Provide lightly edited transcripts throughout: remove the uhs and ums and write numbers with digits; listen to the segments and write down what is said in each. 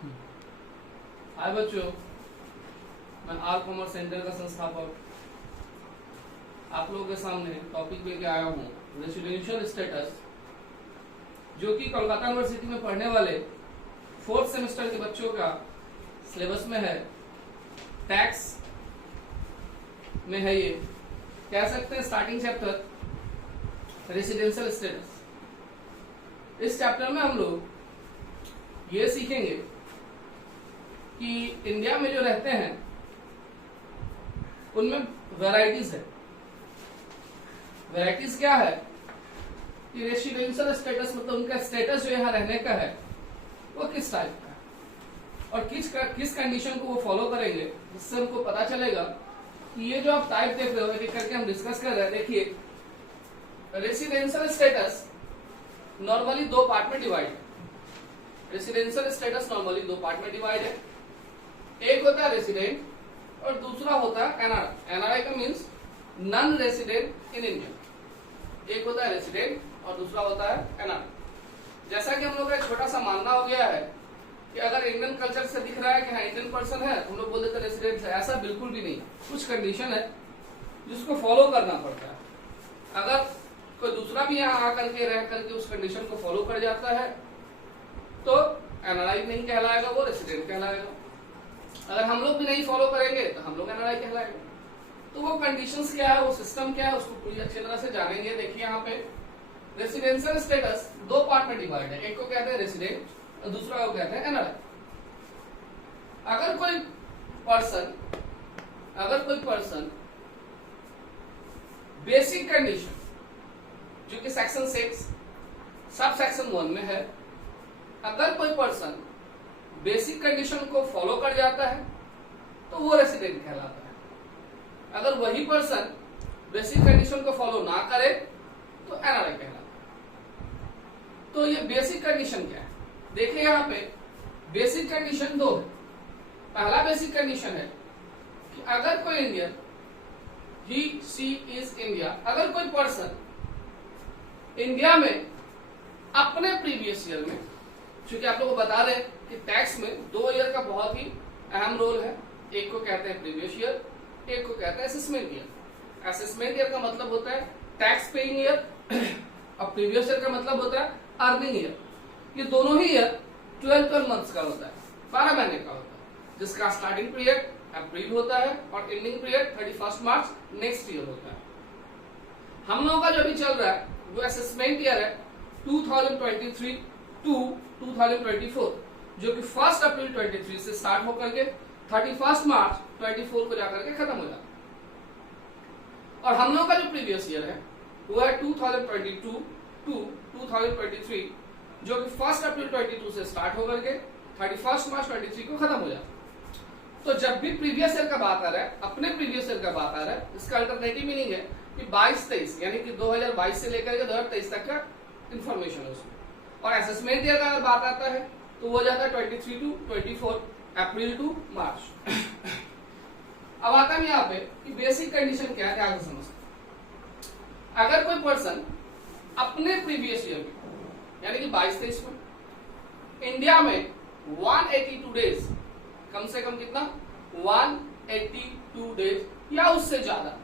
हाय बच्चों, मैं are commerce centre का संस्थापक आप लोगों के सामने टॉपिक लेके आया हूँ रेसिडेंशियल स्टेटस, जो कि कोलकाता यूनिवर्सिटी में पढ़ने वाले 4th सेमेस्टर के बच्चों का सिलेबस में है। टैक्स में है, ये कह सकते हैं स्टार्टिंग चैप्टर रेसिडेंशियल स्टेटस। इस चैप्टर में हम लोग ये सीखेंगे कि इंडिया में जो रहते हैं उनमें वैरायटीज है। वैरायटीज क्या है कि रेसिडेंशियल स्टेटस मतलब उनका स्टेटस जो यहाँ रहने का है वो किस टाइप का है और किस कंडीशन को वो फॉलो करेंगे, जिससे हमको पता चलेगा कि ये जो आप टाइप देख रहे हो, एक करके हम डिस्कस कर रहे हैं। देखिए, रेसिडेंशियल स्टेटस नॉर्मली दो पार्ट में डिवाइड है। रेसिडेंशियल स्टेटस नॉर्मली दो पार्ट में डिवाइड है। एक होता है रेसिडेंट और दूसरा होता है एनआरआई। एनआरआई का means non resident in India. एक होता है रेसिडेंट और दूसरा होता है एनआरआई। जैसा कि हम लोग का एक छोटा सा मानना हो गया है कि अगर इंडियन कल्चर से दिख रहा है कि हाँ इंडियन पर्सन है, हम लोग बोल देते रेसिडेंट है। ऐसा बिल्कुल भी नहीं। कुछ कंडीशन है जिसको फॉलो करना पड़ता है। अगर कोई दूसरा भी यहाँ आकर के रह करके उस कंडीशन को फॉलो कर जाता है तो एनआरआई नहीं कहलाएगा, वो रेसिडेंट कहलाएगा। अगर हम लोग भी नहीं फॉलो करेंगे तो हम लोग एनआरआई कहलाएंगे। तो वो कंडीशंस क्या है, वो सिस्टम क्या है, उसको पूरी अच्छी तरह से जानेंगे। देखिए, यहाँ पे रेसिडेंशियल स्टेटस दो पार्ट में डिवाइड है। एक को कहते हैं रेसिडेंट और दूसरा को कहते हैं एनआरआई। अगर कोई पर्सन बेसिक कंडीशन जो कि सेक्शन 6 सब सेक्शन 1 में है, अगर कोई पर्सन बेसिक कंडीशन को फॉलो कर जाता है तो वो रेसिडेंट कहलाता है। अगर वही पर्सन बेसिक कंडीशन को फॉलो ना करे तो एनआरआई कहलाता है। तो ये बेसिक कंडीशन क्या है? देखिए, यहाँ पे बेसिक कंडीशन दो है। पहला बेसिक कंडीशन है कि अगर कोई Indian, he she is India, अगर कोई पर्सन इंडिया में अपने प्रीवियस ईयर में, क्योंकि आप लोगों को बता रहे हैं कि टैक्स में 2 ईयर का बहुत ही अहम रोल है। एक को कहते हैं प्रीवियस ईयर, एक को कहते हैं असेसमेंट ईयर। असेसमेंट ईयर का मतलब होता है टैक्स पेइंग ईयर और प्रीवियस ईयर का मतलब होता है अर्निंग ईयर। ये दोनों ही ईयर 12 मंथ्स का होता है, 12 महीने का होता है, जिसका स्टार्टिंग पीरियड अप्रैल होता है और एंडिंग पीरियड 31 मार्च नेक्स्ट ईयर होता है। हम लोगों का जो अभी चल रहा है वो असेसमेंट ईयर है 2023 टू 2024, जो कि 1 अप्रैल 23 से स्टार्ट होकर के 31 मार्च 24 को जाकर के खत्म हो जाता है। और हम लोग का जो प्रीवियस ईयर है वो है 2022 टू 2023, जो कि 1 अप्रैल 22 से स्टार्ट होकर के 31 मार्च 23 को खत्म हो जाता है। तो जब भी प्रीवियस ईयर का बात आ रहा है, अपने प्रीवियस ईयर का बात आ रहा है, इसका अल्टरनेटिव मीनिंग है कि 22-23 यानी कि 2022 से लेकर के 2023 तक का इंफॉर्मेशन है उसमें। और असेसमेंट ईयर का अगर बात आता है तो वो जाता है 23 टू 24, अप्रैल टू मार्च। अब आता है यहाँ पे कि बेसिक कंडीशन क्या है, ध्यान से समझते। अगर कोई पर्सन अपने प्रीवियस ईयर में यानी कि 22-23 में इंडिया में 182 डेज, कम से कम कितना, 182 डेज या उससे ज्यादा,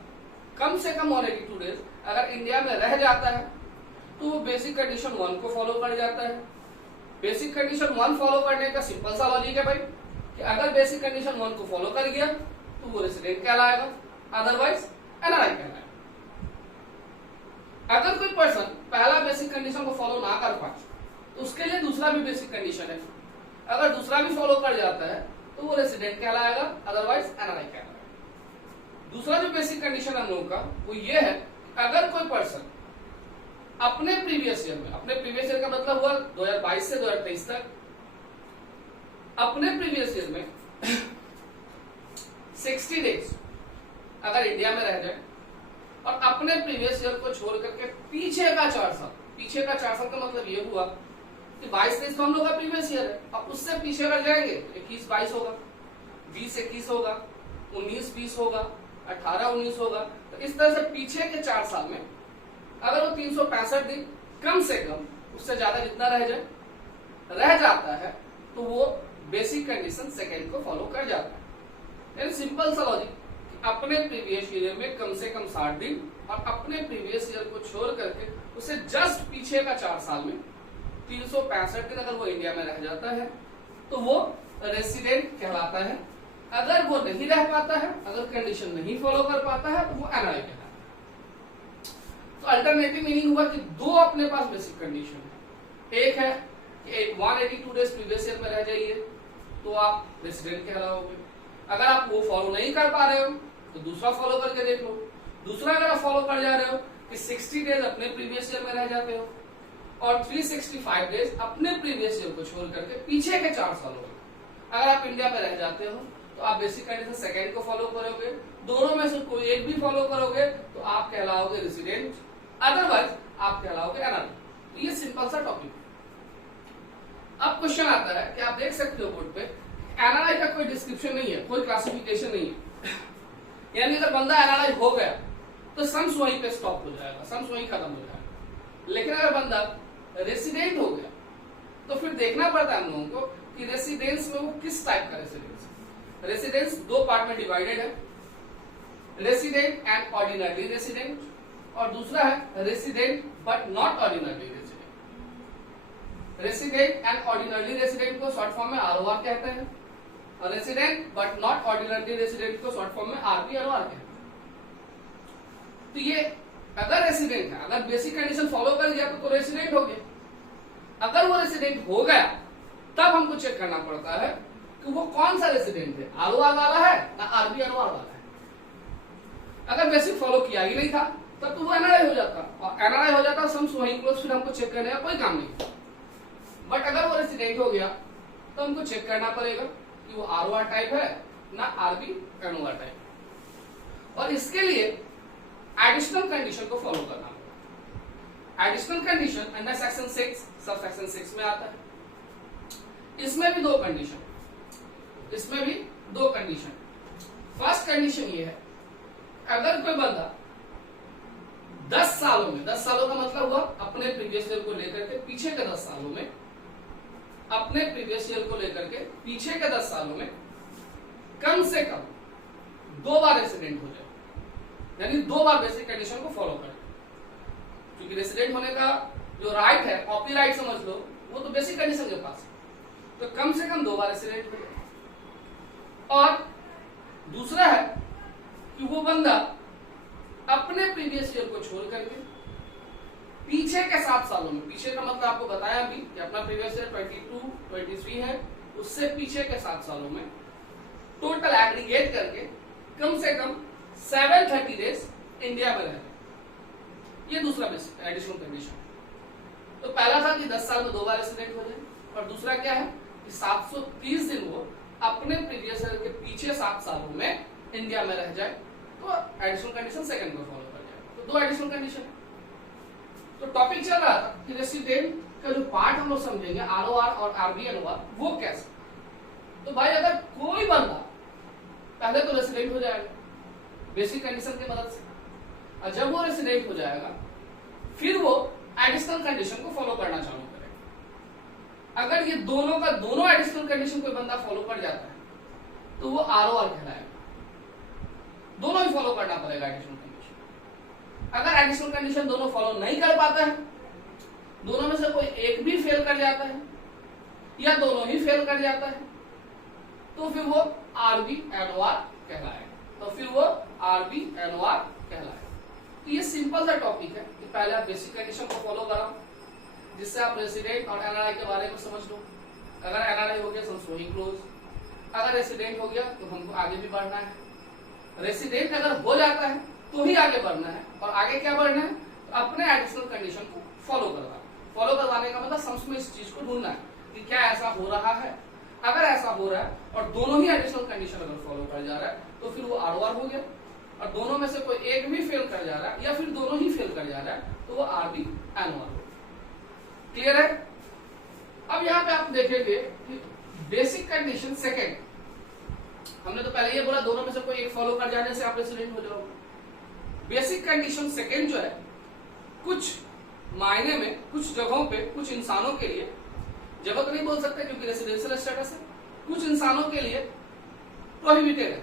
कम से कम 182 डेज अगर इंडिया में रह जाता है तो वो बेसिक कंडीशन 1 को फॉलो कर जाता है। बेसिक कंडीशन 1 फॉलो करने का सिंपल सा लॉजिक है भाई कि अगर बेसिक कंडीशन 1 को फॉलो कर गया तो वो रेसिडेंट कहलाएगा, अदरवाइज एनआरआई कहलाएगा। अगर कोई पर्सन पहला बेसिक कंडीशन को फॉलो ना कर पाए तो उसके लिए दूसरा भी बेसिक कंडीशन है। अगर दूसरा भी फॉलो कर जाता है तो वो रेसिडेंट कहलाएगा, अदरवाइज एनआरआई कहलाएगा। दूसरा जो बेसिक कंडीशन हम लोगों का वो ये है, अगर कोई पर्सन अपने प्रीवियस ईयर में, अपने प्रीवियस ईयर का मतलब हुआ 2022 से 2023 तक, अपने प्रीवियस ईयर में 60 डेज अगर इंडिया में रह जाए और अपने प्रीवियस ईयर को छोड़ करके पीछे का 4 साल, पीछे का 4 साल का मतलब ये हुआ कि 22-23 तो हम लोग का प्रीवियस ईयर है, अब उससे पीछे रह जाएंगे तो 21-22 होगा, 20-21 होगा, 19-20 होगा, 18-19 होगा। तो इस तरह से पीछे के 4 साल में अगर वो 365 दिन कम से कम उससे ज्यादा जितना रह जाता है तो वो बेसिक कंडीशन सेकेंड को फॉलो कर जाता है। यानी सिंपल सा लॉजिक, अपने प्रीवियस ईयर में कम से कम 60 दिन और अपने प्रीवियस ईयर को छोड़ करके उसे जस्ट पीछे का 4 साल में 365 दिन अगर वो इंडिया में रह जाता है तो वो रेसिडेंट कहलाता है। अगर वो नहीं रह पाता है, अगर कंडीशन नहीं फॉलो कर पाता है तो वो एनआरआई कहलाता है। तो अल्टरनेटिव मीनिंग हुआ कि दो अपने पास बेसिक कंडीशन है। एक है कि 182 डेज प्रीवियस ईयर में रह जाइए तो आप रेसिडेंट कहलाओगे। अगर आप वो फॉलो नहीं कर पा रहे हो तो दूसरा फॉलो करके देख लो। दूसरा अगर आप फॉलो कर जा रहे हो कि 60 डेज अपने प्रीवियस ईयर में रह जाते हो और 365 डेज अपने प्रीवियस ईयर को छोड़ करके पीछे के 4 सालों में अगर आप इंडिया में रह जाते हो तो आप बेसिक कंडीशन सेकेंड को फॉलो करोगे। दोनों में से कोई एक भी फॉलो करोगे तो आप कहलाओगे रेसिडेंट, अदरवाइज आप कहलाओगे एनआरआई। तो ये सिंपल सा टॉपिक है। अब क्वेश्चन आता है कि आप देख सकते हो बोर्ड पे एनआरआई का कोई डिस्क्रिप्शन नहीं है, कोई क्लासिफिकेशन नहीं है। यानी अगर बंदा एनआरआई हो गया तो सम्स वहीं पे स्टॉप हो जाएगा, सम्स वहीं खत्म हो जाएगा। लेकिन अगर बंदा रेसिडेंट हो गया तो फिर देखना पड़ता है हम लोगों को कि रेसिडेंस में वो किस टाइप का रेसिडेंस है। रेसिडेंस दो पार्ट में डिवाइडेड है, रेसिडेंट एंड ऑर्डिनरी रेसिडेंट, और दूसरा है resident but not ordinary resident. Resident and ordinary resident को शॉर्ट फॉर्म में आरओआर कहते हैं और resident but not ordinary resident को शॉर्ट फॉर्म में आरपीआरओआर कहते हैं। तो ये अगर रेसिडेंट है, अगर बेसिक कंडीशन फॉलो कर लिया तो रेसिडेंट हो गया। अगर वो रेसिडेंट हो गया तब हमको चेक करना पड़ता है कि वो कौन सा रेसिडेंट है, आरओआर वाला है ना आरबीआरओआर वाला है। अगर बेसिक फॉलो किया ही नहीं था तब तो वो एनआरआई हो जाता, और एनआरआई हो जाता सम्स वहीं क्लोज, फिर हमको चेक करने का कोई काम नहीं। बट अगर वो रेसिडेंट हो गया तो हमको चेक करना पड़ेगा कि वो आरओआर टाइप है ना आरबीआरओआर टाइप, और इसके लिए एडिशनल कंडीशन को फॉलो करना होगा। Additional condition under section 6 sub section 6 में आता है। इसमें भी दो कंडीशन, इसमें भी दो कंडीशन। फर्स्ट कंडीशन ये है, अगर कोई बंदा 10 सालों में, 10 सालों का मतलब हुआ अपने प्रीवियस ईयर को लेकर के पीछे के 10 सालों में, अपने प्रीवियस ईयर को लेकर के पीछे के 10 सालों में कम से कम 2 बार रेसिडेंट हो जाए, यानी 2 बार बेसिक कंडीशन को फॉलो करे। क्योंकि रेसिडेंट होने का जो राइट है, कॉपीराइट समझ लो, वो तो बेसिक कंडीशन के पास है। तो कम से कम 2 बार रेसिडेंट हो जाए। और दूसरा है कि वो बंदा अपने प्रीवियस ईयर को छोड़ करके पीछे के 7 सालों में, पीछे का मतलब आपको बताया अभी कि अपना प्रीवियस ईयर 22, 23 है, उससे पीछे के 7 सालों में टोटल एग्रीगेट करके कम से कम 730 डेज इंडिया में रहे। ये दूसरा एडिशनल कंडीशन। तो पहला था कि 10 साल में 2 बार रेसिडेंट हो जाए, और दूसरा क्या है कि 730 दिन वो अपने प्रीवियस ईयर के पीछे 7 सालों में इंडिया में रह जाए, तो एडिशनल कंडीशन सेकंड को फॉलो कर जाए। तो 2 एडिशनल कंडीशन। तो टॉपिक चल रहा था कि रेसिडेंट का जो पार्ट हम लोग समझेंगे आरओआर और आरबीआरओआर, वो कैसे। तो भाई अगर कोई बंदा पहले तो रेसिडेंट हो जाएगा बेसिक कंडीशन की मदद से, और जब वो रेसिडेंट हो जाएगा फिर वो एडिशनल कंडीशन को फॉलो करना चालू करेगा। अगर ये दोनों का दोनों एडिशनल कंडीशन कोई बंदा फॉलो कर जाता है तो वो आरओआर कहलाएगा। दोनों ही फॉलो करना पड़ेगा एडिशनल कंडीशन। अगर एडिशनल कंडीशन दोनों फॉलो नहीं कर पाता है, दोनों में से कोई एक भी फेल कर जाता है या दोनों ही फेल कर जाता है, तो फिर वो आरबीआरओआर कहलाएगा। तो फिर वो आरबीआरओआर कहलाएगा। तो ये सिंपल सा टॉपिक है कि पहले आप बेसिक कंडीशन को फॉलो करो, जिससे आप रेसिडेंट और एनआरआई के बारे में समझ लो। अगर एनआरआई हो गया तो हम वही क्लोज, अगर रेसिडेंट हो गया तो हमको आगे भी बढ़ना है। रेसिडेंट अगर हो जाता है तो ही आगे बढ़ना है, और आगे क्या बढ़ना है तो अपने एडिशनल कंडीशन को फॉलो करवाना। फॉलो करवाने का मतलब सम्स में इस चीज को ढूंढना है कि क्या ऐसा हो रहा है। अगर ऐसा हो रहा है और दोनों ही एडिशनल कंडीशन अगर फॉलो कर जा रहा है तो फिर वो आरओआर हो गया, और दोनों में से कोई एक भी फेल कर जा रहा है या फिर दोनों ही फेल कर जा रहा है तो वो आरबीआरओआर हो गया। क्लियर है। अब यहाँ पे आप देखेंगे कि बेसिक कंडीशन सेकेंड, हमने तो पहले ये बोला दोनों में से कोई एक फॉलो कर जाने से आप रेसिडेंट हो जाओगे। बेसिक कंडीशन सेकेंड जो है कुछ मायने में, कुछ जगहों पे, कुछ इंसानों के लिए, जगह तो नहीं बोल सकते क्योंकि रेसिडेंशियल स्टेटस है, कुछ इंसानों के लिए प्रोहिबिटेड है,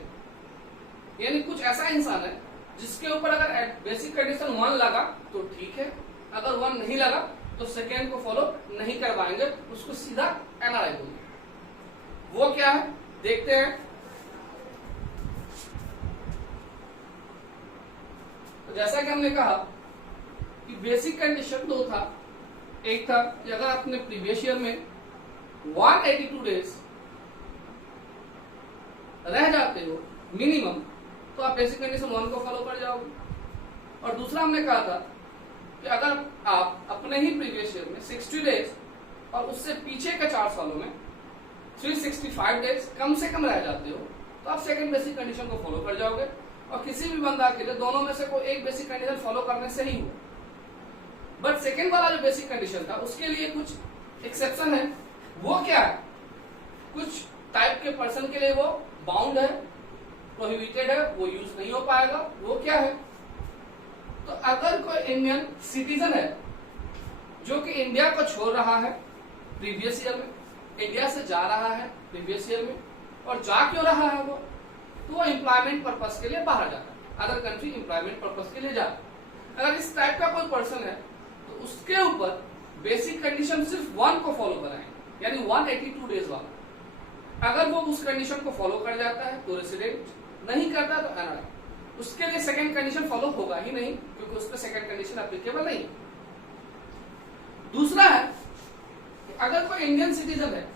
यानी कुछ ऐसा इंसान है जिसके ऊपर अगर बेसिक कंडीशन 1 लगा तो ठीक है, अगर 1 नहीं लगा तो सेकेंड को फॉलो नहीं करवाएंगे, उसको सीधा एनआरआई बोलेंगे। वो क्या है देखते हैं। तो जैसा कि हमने कहा कि बेसिक कंडीशन 2 था, एक था कि अगर आपने प्रीवियस ईयर में 182 डेज रह जाते हो मिनिमम, तो आप बेसिक कंडीशन 1 को फॉलो कर जाओगे। और दूसरा हमने कहा था कि अगर आप अपने ही प्रीवियस ईयर में 60 डेज और उससे पीछे के 4 सालों में 365 डेज कम से कम रह जाते हो, तो आप सेकंड बेसिक कंडीशन को फॉलो कर जाओगे। और किसी भी बंदा के लिए दोनों में से कोई एक बेसिक कंडीशन फॉलो करने से ही हो। बट सेकंड वाला जो बेसिक कंडीशन था उसके लिए कुछ एक्सेप्शन है। वो क्या है, कुछ टाइप के पर्सन के लिए वो बाउंड है, प्रोहिबिटेड है, वो यूज नहीं हो पाएगा। वो क्या है, तो अगर कोई इंडियन सिटीजन है जो कि इंडिया को छोड़ रहा है प्रीवियस ईयर में, इंडिया से जा रहा है प्रीवियस ईयर में, और जा क्यों रहा है वो, तो वो एम्प्लॉयमेंट पर्पस के लिए बाहर जाता है, अदर कंट्री एम्प्लॉयमेंट पर्पस के लिए जाता है। अगर इस टाइप का कोई पर्सन है तो उसके ऊपर बेसिक कंडीशन सिर्फ 1 को फॉलो कराएंगे, यानी 182 डेज वाला। अगर वो उस कंडीशन को फॉलो कर जाता है तो रेसिडेंट, नहीं करता तो एनआरआई। उसके लिए सेकंड कंडीशन फॉलो होगा ही नहीं, क्योंकि उस पर सेकंड कंडीशन एप्लीकेबल नहीं। दूसरा है कि अगर कोई इंडियन सिटीजन है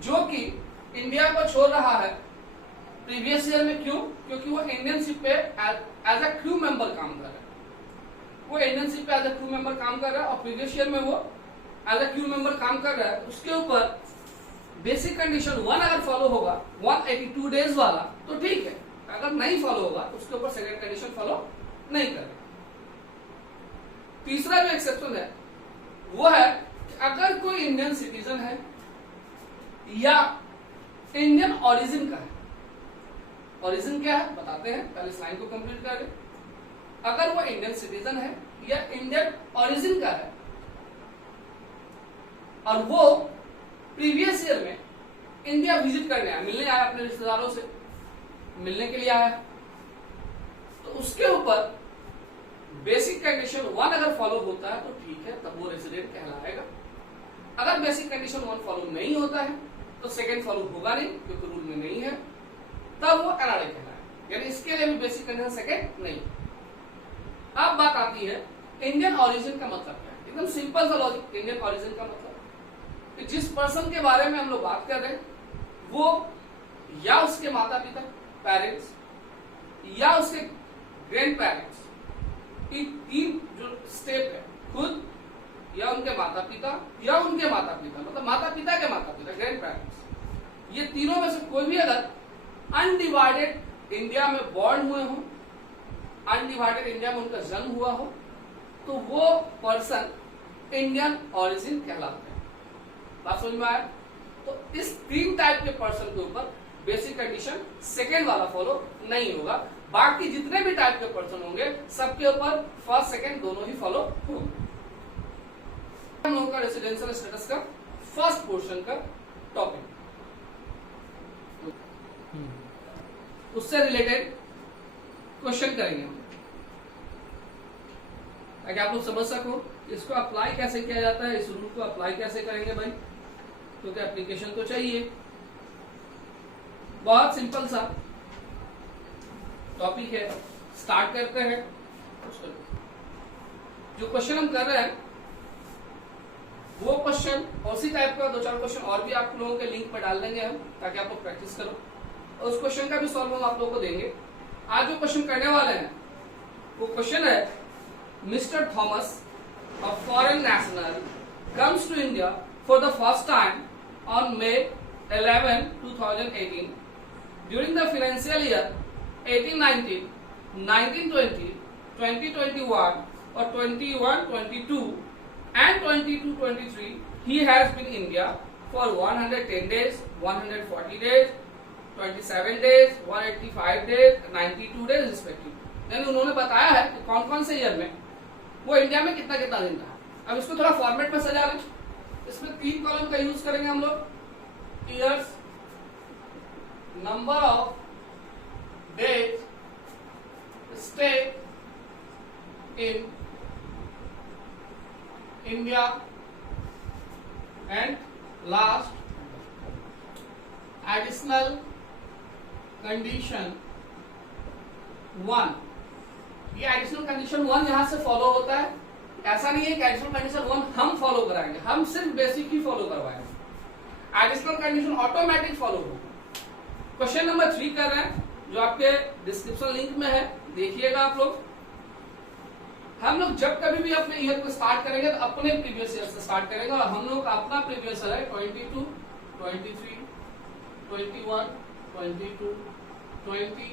जो कि इंडिया को छोड़ रहा है प्रीवियस ईयर में, क्यों, क्योंकि वो इंडियन शिप पे एज अ क्रू मेंबर काम कर रहा है, वो इंडियन शिप पे एज अ क्रू मेंबर काम कर रहा है और प्रीवियस ईयर में वो एज अ क्रू मेंबर काम कर रहा है, उसके ऊपर बेसिक कंडीशन 1 अगर फॉलो होगा 182 डेज वाला तो ठीक है, अगर नहीं फॉलो होगा तो उसके ऊपर सेकंड कंडीशन फॉलो नहीं करेगा। तीसरा जो एक्सेप्शन है वो है कि अगर कोई इंडियन सिटीजन है या इंडियन ओरिजिन का है, ओरिजिन क्या है बताते हैं, पहले इस लाइन को कंप्लीट कर ले। अगर वो इंडियन सिटीजन है या इंडियन ओरिजिन का है और वो प्रीवियस ईयर में इंडिया विजिट करने आया, मिलने आया, अपने रिश्तेदारों से मिलने के लिए आया, तो उसके ऊपर बेसिक कंडीशन 1 अगर फॉलो होता है तो ठीक है, तब वो रेसिडेंट कहलाएगा। अगर बेसिक कंडीशन 1 फॉलो नहीं होता है तो सेकंड फॉलो होगा नहीं, क्योंकि रूल में नहीं है, तब वो एनआरआई कहलाएगा, यानी इसके लिए भी बेसिक कंडीशन सेकंड नहीं। अब बात आती है इंडियन ओरिजिन का मतलब क्या है। एकदम सिंपल सा लॉजिक, इंडियन ओरिजिन का मतलब कि जिस पर्सन के बारे में हम लोग बात कर रहे हैं वो या उसके माता पिता पेरेंट्स या उसके ग्रैंड पेरेंट्स, ये 3 जो स्टेप है, खुद या उनके माता पिता या उनके माता पिता, मतलब माता पिता के माता पिता, ग्रैंड पेरेंट्स, ये तीनों में से कोई भी अगर अनडिवाइडेड इंडिया में बॉर्न हुए हो, अनडिवाइडेड इंडिया में उनका जन्म हुआ हो, तो वो पर्सन इंडियन ओरिजिन कहलाते हैं। बात समझ में आया? तो इस 3 टाइप के पर्सन के ऊपर बेसिक कंडीशन सेकेंड वाला फॉलो नहीं होगा। बाकी जितने भी टाइप के पर्सन होंगे सबके ऊपर फर्स्ट सेकेंड दोनों ही फॉलो होंगे। हम लोगों का रेसिडेंशियल स्टेटस का फर्स्ट पोर्शन का टॉपिक, उससे रिलेटेड क्वेश्चन करेंगे हम, ताकि आप लोग समझ सको इसको अप्लाई कैसे किया जाता है, इस रूल को अप्लाई कैसे करेंगे भाई, क्योंकि एप्लीकेशन तो चाहिए। बहुत सिंपल सा टॉपिक है, स्टार्ट करते हैं। जो क्वेश्चन हम कर रहे हैं वो क्वेश्चन उसी टाइप का 2-4 क्वेश्चन और भी आप लोगों के लिंक पर डाल देंगे हम, ताकि आप लोग प्रैक्टिस करो, और उस क्वेश्चन का भी सॉल्व हम आप लोगों को देंगे। आज जो क्वेश्चन करने वाले हैं वो क्वेश्चन है, mister Thomas, a foreign national, comes to India for the first time on May 11, 2018. During the financial year 1819, 1920, 2021 or 21-22 and 22-23, he has been in India for 110 days, 140 days, 27 days, 185 days, 92 days respectively. यानी उन्होंने बताया है कि कौन कौन से year में वो इंडिया में कितना कितना दिन रहा। अब इसको थोड़ा फॉर्मेट में सजा लें। इसमें 3 कॉलम का यूज करेंगे हम लोग, years, number of days stay in India, and last additional condition 1. ये एडिशनल कंडीशन 1 यहां से फॉलो होता है। ऐसा नहीं है कि एडिशनल कंडीशन 1 हम फॉलो कराएंगे, हम सिर्फ बेसिक ही फॉलो करवाएंगे। एडिशनल कंडीशन ऑटोमेटिक फॉलो होगा। क्वेश्चन नंबर 3 कर रहे हैं, जो आपके डिस्क्रिप्शन लिंक में है, देखिएगा आप लोग। हम लोग जब कभी भी अपने ईयर को स्टार्ट करेंगे तो अपने प्रीवियस ईयर से स्टार्ट करेंगे, और हम लोग का अपना प्रीवियस ईयर है 22, 23, 21, 22, 20,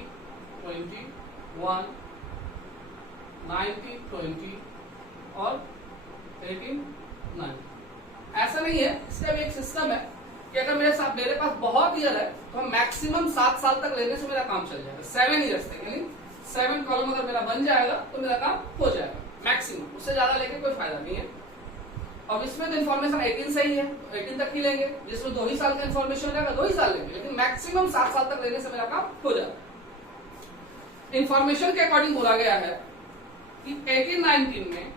21, 19, 20 और 18, 9। ऐसा नहीं है, इसका भी एक सिस्टम है कि अगर मेरे पास बहुत ईयर है तो हम मैक्सिमम 7 साल तक लेने से मेरा काम चल जाएगा, 7 ईयर्स तक, यानी 7 कॉलम अगर मेरा बन जाएगा तो मेरा काम हो जाएगा मैक्सिमम। उससे ज्यादा लेके कोई फायदा नहीं है। अब इसमें तो इन्फॉर्मेशन 18 से ही है, 18 तक ही लेंगे। जिसमें 2 ही साल का इन्फॉर्मेशन रहेगा 2 ही साल लेंगे, लेकिन मैक्सिमम 7 साल तक लेने से मेरा काम हो जाएगा। इन्फॉर्मेशन के अकॉर्डिंग बोला गया है कि 18-19 में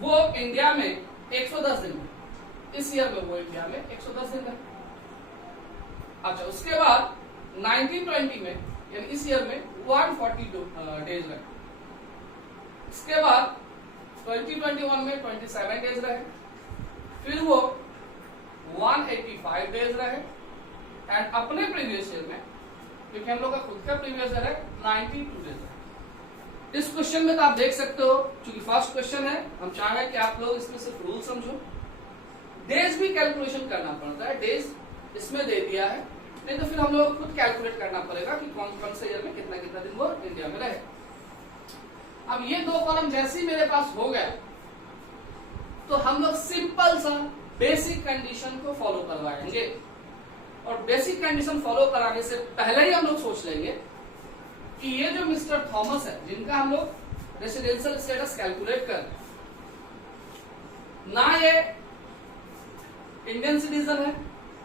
वो इंडिया में 110 दिन है, इस ईयर में वो इंडिया में 110 दिन है। अच्छा, उसके बाद 19-20 में यानी इस ईयर में 142 डेज रहे। इसके बाद 2021 में 27 डेज रहे, फिर वो 185 डेज रहे, एंड अपने प्रीवियस ईयर में, क्योंकि हम लोग का खुद का प्रीवियस ईयर है, 92 डेज रहे। इस क्वेश्चन में तो आप देख सकते हो, चूंकि फर्स्ट क्वेश्चन है, हम चाहेंगे कि आप लोग इसमें सिर्फ रूल समझो। डेज भी कैलकुलेशन करना पड़ता है, डेज इसमें दे दिया है, नहीं तो फिर हम लोग खुद कैलकुलेट करना पड़ेगा कि कौन कौन से ईयर में कितना कितना दिन वो इंडिया में रहे। अब ये 2 कॉलम जैसे ही मेरे पास हो गया तो हम लोग सिंपल सा बेसिक कंडीशन को फॉलो करवाएंगे, और बेसिक कंडीशन फॉलो कराने से पहले ही हम लोग सोच लेंगे कि ये जो मिस्टर थॉमस है, जिनका हम लोग रेसिडेंशियल स्टेटस कैलकुलेट कर रहे हैं, ना ये इंडियन सिटीजन है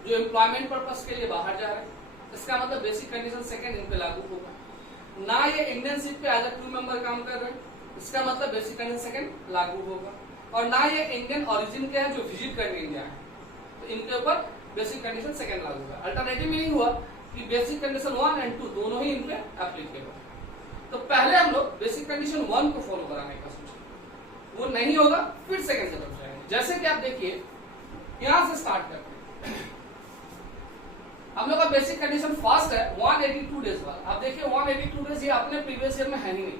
जो एम्प्लॉयमेंट पर्पस के लिए बाहर जा रहे हैं, इसका मतलब बेसिक कंडीशन सेकंड इन पे लागू होगा। ना ये इंडियन शिप पे एज अ क्रू मेंबर काम कर रहे हैं, इसका मतलब बेसिक कंडीशन सेकंड लागू होगा। और ना ये इंडियन ओरिजिन के हैं जो विजिट करने इंडिया है, तो इनके ऊपर बेसिक कंडीशन सेकंड लागू होगा। अल्टरनेटिव मीनिंग हुआ कि बेसिक कंडीशन 1 और 2 दोनों ही इन पे एप्लीकेबल। तो पहले हम लोग बेसिक कंडीशन 1 को फॉलो कराने का सोचें, वो नहीं होगा फिर सेकंड से तरफ जाएंगे। जैसे कि आप देखिए, यहां से स्टार्ट करते हैं। हम लोग का बेसिक कंडीशन फर्स्ट है 182 डेज वाला। आप देखिए 182 डेज ये अपने प्रीवियस ईयर में है ही नहीं,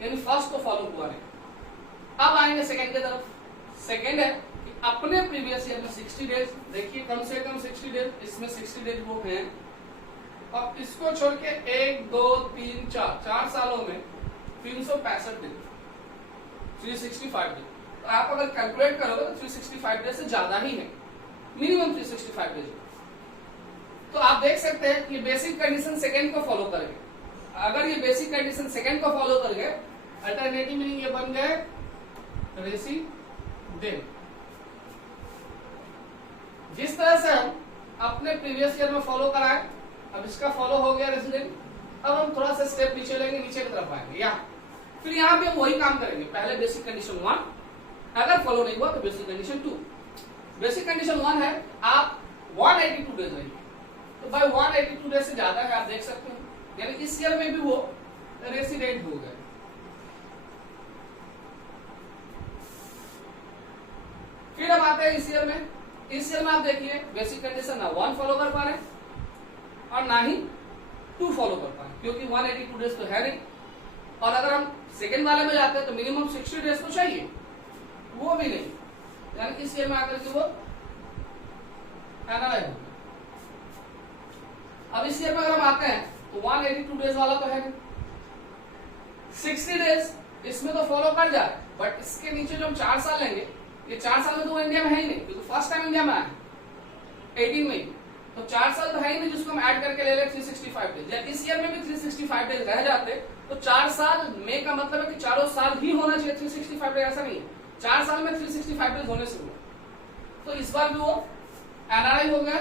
यानी फर्स्ट को फॉलो हुआ नहीं। अब आएंगे सेकंड की तरफ। सेकंड है कि अपने प्रीवियस ईयर में 60 डेज, देखिए कम से कम 60 डेज, इसमें 60 डेज वो हैं, और इसको छोड़ के 1, 2, 3, 4 सालों में 365 दिन, 365 दिन। तो आप अगर कैलकुलेट करोगे तो 365 डेज से ज्यादा ही है, मिनिमम 365 डेज। तो आप देख सकते हैं कि बेसिक कंडीशन सेकंड को फॉलो करेंगे। अगर ये बेसिक कंडीशन सेकंड को फॉलो कर गए, अल्टरनेटिव मीनिंग ये बन गए रेसिडेंट। जिस तरह से हम अपने प्रीवियस ईयर में फॉलो कराए, अब इसका फॉलो हो गया रेसिडेंट। अब हम थोड़ा सा स्टेप पीछे लेंगे, नीचे की तरफ आएंगे यहाँ, फिर यहाँ पे हम वही काम करेंगे। पहले बेसिक कंडीशन 1, अगर फॉलो नहीं हुआ तो बेसिक कंडीशन 2। बेसिक कंडीशन 1 है आप 182 डेज रहेंगे, तो भाई 182 डेज से ज्यादा है, आप देख सकते हैं, यानी इस ईयर में भी वो रेसिडेंट हो गए। फिर हम आते हैं इस ईयर में। इस ईयर में आप देखिए बेसिक कंडीशन ना 1 फॉलो कर पा रहे और ना ही 2 फॉलो कर पा रहे, क्योंकि 182 डेज तो है नहीं। और अगर हम सेकेंड वाले में जाते हैं तो मिनिमम 60 डेज तो चाहिए, वो भी नहीं, यानी इस ईयर में आकर के वो एनालाइज हो गया। अब इस ईयर में अगर हम आते हैं तो 182 डेज वाला तो है नहीं, 60 डेज इसमें तो फॉलो कर जाए, बट इसके नीचे जो हम 4 साल लेंगे, ये 4 साल में तो वो इंडिया में है ही नहीं, क्योंकि फर्स्ट टाइम इंडिया में आया 18 में, तो 4 साल तो है ही नहीं जिसको हम ऐड करके ले ले 365 डेज। या इस ईयर में भी 365 डेज रह जाते तो 4 साल में का मतलब है कि चारों साल ही होना चाहिए 365 डेज, ऐसा नहीं है 4 साल में 365 डेज होने से हुआ। तो इस बार भी वो एनआरआई हो गया,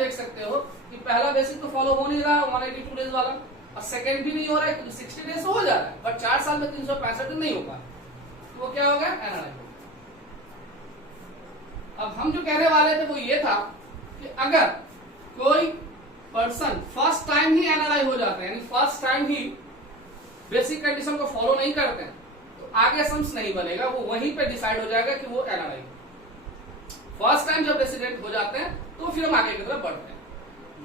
देख सकते हो कि पहला बेसिक तो फॉलो हो नहीं रहा है 182 डेज वाला, और सेकंड भी नहीं हो रहा है क्योंकि 60 डेज हो जा रहा है, बट 4 साल में 365 दिन नहीं हो पा, तो वो क्या हो गया, एनालाइज हो गया। अब हम जो कहने वाले थे वो ये था कि अगर कोई पर्सन फर्स्ट टाइम ही एनालाइज हो जाते हैं, यानी फर्स्ट टाइम ही बेसिक कंडीशन को फॉलो नहीं करते हैं, तो आगे सम्स नहीं बनेगा, वो वहीं पे डिसाइड हो जाएगा कि वो एनालाइज। फर्स्ट टाइम जब रेसिडेंट हो जाते हैं तो फिर हम आगे की तरफ बढ़ते हैं।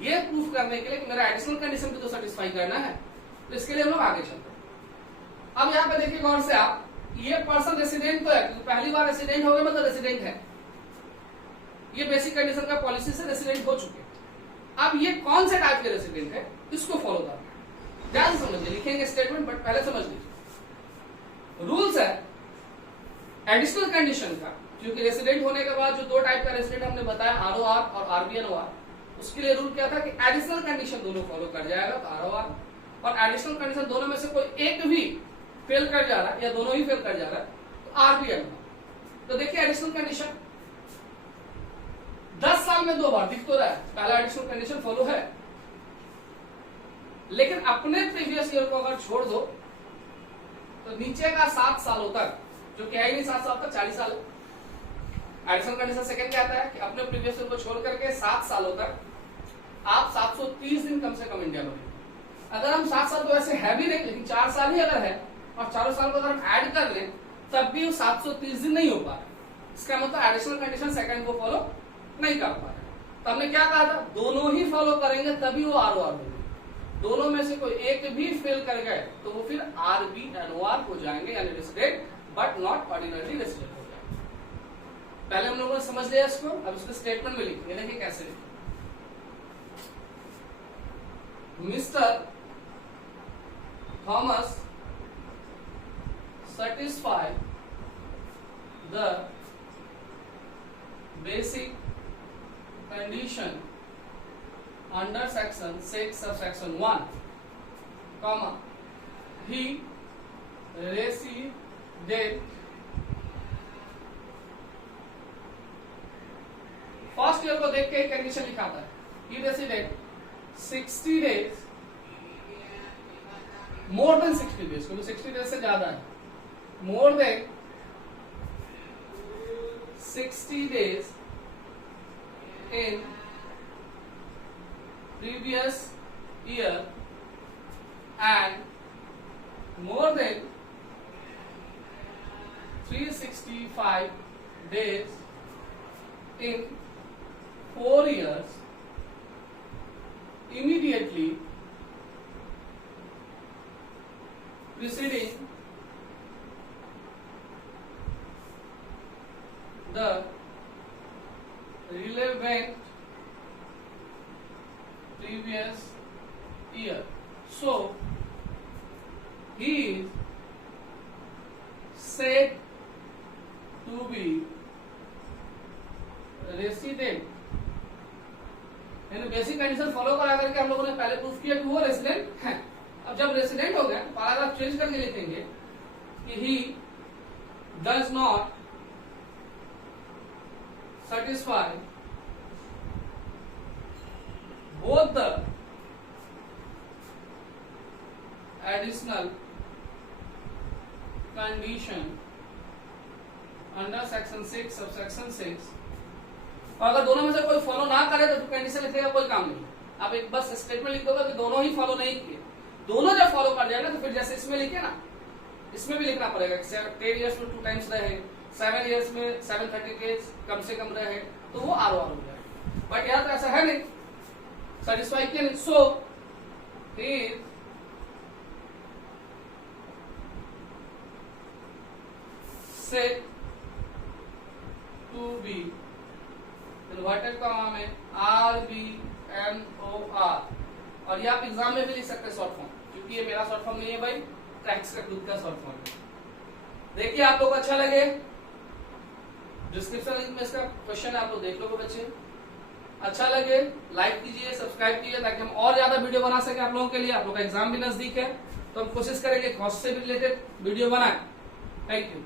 ये प्रूफ करने के लिए कि मेरा एडिशनल कंडीशन भी तो सेटिस्फाई करना है, तो इसके लिए हम लोग आगे चलते हैं। अब यहाँ पे देखिए गौर से आप, ये पर्सन रेसिडेंट तो है क्योंकि पहली बार रेसिडेंट हो गए मतलब रेसिडेंट है, ये बेसिक कंडीशन का पॉलिसी से रेसिडेंट हो चुके। अब ये कौन से टाइप के रेसिडेंट है, इसको फॉलो करना है। ध्यान समझिए, लिखेंगे स्टेटमेंट बट पहले समझ लीजिए। रूल्स है एडिशनल कंडीशन का, क्योंकि रेसिडेंट होने के बाद जो दो टाइप का रेसिडेंट हमने बताया, आरओआर और आरबीएनओआर, उसके लिए रूल क्या था कि एडिशनल कंडीशन दोनों फॉलो कर जाएगा तो आरओआर, और एडिशनल कंडीशन दोनों में से कोई एक भी फेल कर जा रहा है या दोनों ही फेल कर जा रहा है तो आरबीएनओआर। तो देखिए एडिशनल कंडीशन 10 साल में 2 बार दिख तो रहा है, पहला एडिशनल कंडीशन फॉलो है, लेकिन अपने प्रीवियस ईयर को अगर छोड़ दो तो नीचे का 7 सालों तक, जो कि है ही नहीं 7 साल तक, 40 साल एडिशनल कंडीशन सेकंड क्या आता है कि अपने प्रीवियस ईयर को छोड़ करके 7 सालों तक आप 730 दिन कम से कम इंडिया में। अगर हम 7 साल तो ऐसे है भी नहीं, लेकिन 4 साल ही अगर है और 4 साल को अगर हम ऐड कर लें तब भी 730 दिन नहीं हो पा रहे, इसका मतलब एडिशनल कंडीशन सेकंड को फॉलो नहीं कर पा रहे। तो हमने क्या कहा था, दोनों ही फॉलो करेंगे तभी वो आरओआर होगी, दोनों में से कोई एक भी फेल कर गए तो वो फिर आरबीएनओआर हो जाएंगे, यानी resident but not ordinary resident हो जाएंगे। पहले हम लोगों ने समझ लिया इसको, अब इसको स्टेटमेंट में लिखेंगे। देखिए कैसे लिखें, mister Thomas satisfy the basic condition under section 6 subsection 1, comma, he resident first year को देख के एक कंडीशन लिखा था, he resident 60 days more than 60 days, क्योंकि 60 डेज से ज्यादा है, more than 60 days in previous year and more than 365 days in 4 years immediately preceding the relevant previous year. So he is said to be resident, यानी basic condition follow करा करके हम लोगों ने पहले प्रूफ किया कि वो रेसिडेंट है। अब जब रेसिडेंट हो गया पैराग्राफ चेंज करके लिखेंगे कि he does not satisfy both the additional condition under section 6 subsection 6, और अगर दोनों में से कोई फॉलो ना करे तो कंडीशन लिखने का कोई काम नहीं। आप एक बस स्टेटमेंट लिख दोगे कि दोनों ही फॉलो नहीं किए, दोनों जब फॉलो कर जाएगा तो फिर जैसे इसमें लिखे ना, इसमें भी लिखना पड़ेगा कि 10 years में 2 times रहे, 7 years में 730 days कम से कम रहे, तो वो आरओआर हो जाएगा। बट यहाँ तो ऐसा है नहीं, सेटिस्फाई किया नहीं। So he said to be inverted comma में RBNOR, और ये आप एग्जाम में भी लिख सकते हैं शॉर्ट फॉर्म, क्योंकि ये मेरा शॉर्ट फॉर्म नहीं है भाई, टैक्स का खुद का शॉर्ट फॉर्म है। देखिए आप लोग अच्छा लगे, डिस्क्रिप्शन लिंक में इसका क्वेश्चन है, आप लोग देख लोगे बच्चे। अच्छा लगे लाइक कीजिए, सब्सक्राइब कीजिए, ताकि हम और ज्यादा वीडियो बना सके आप लोगों के लिए। आप लोग का एग्जाम भी नजदीक है तो हम कोशिश करेंगे कॉस्ट से भी रिलेटेड वीडियो बनाएं। Thank you.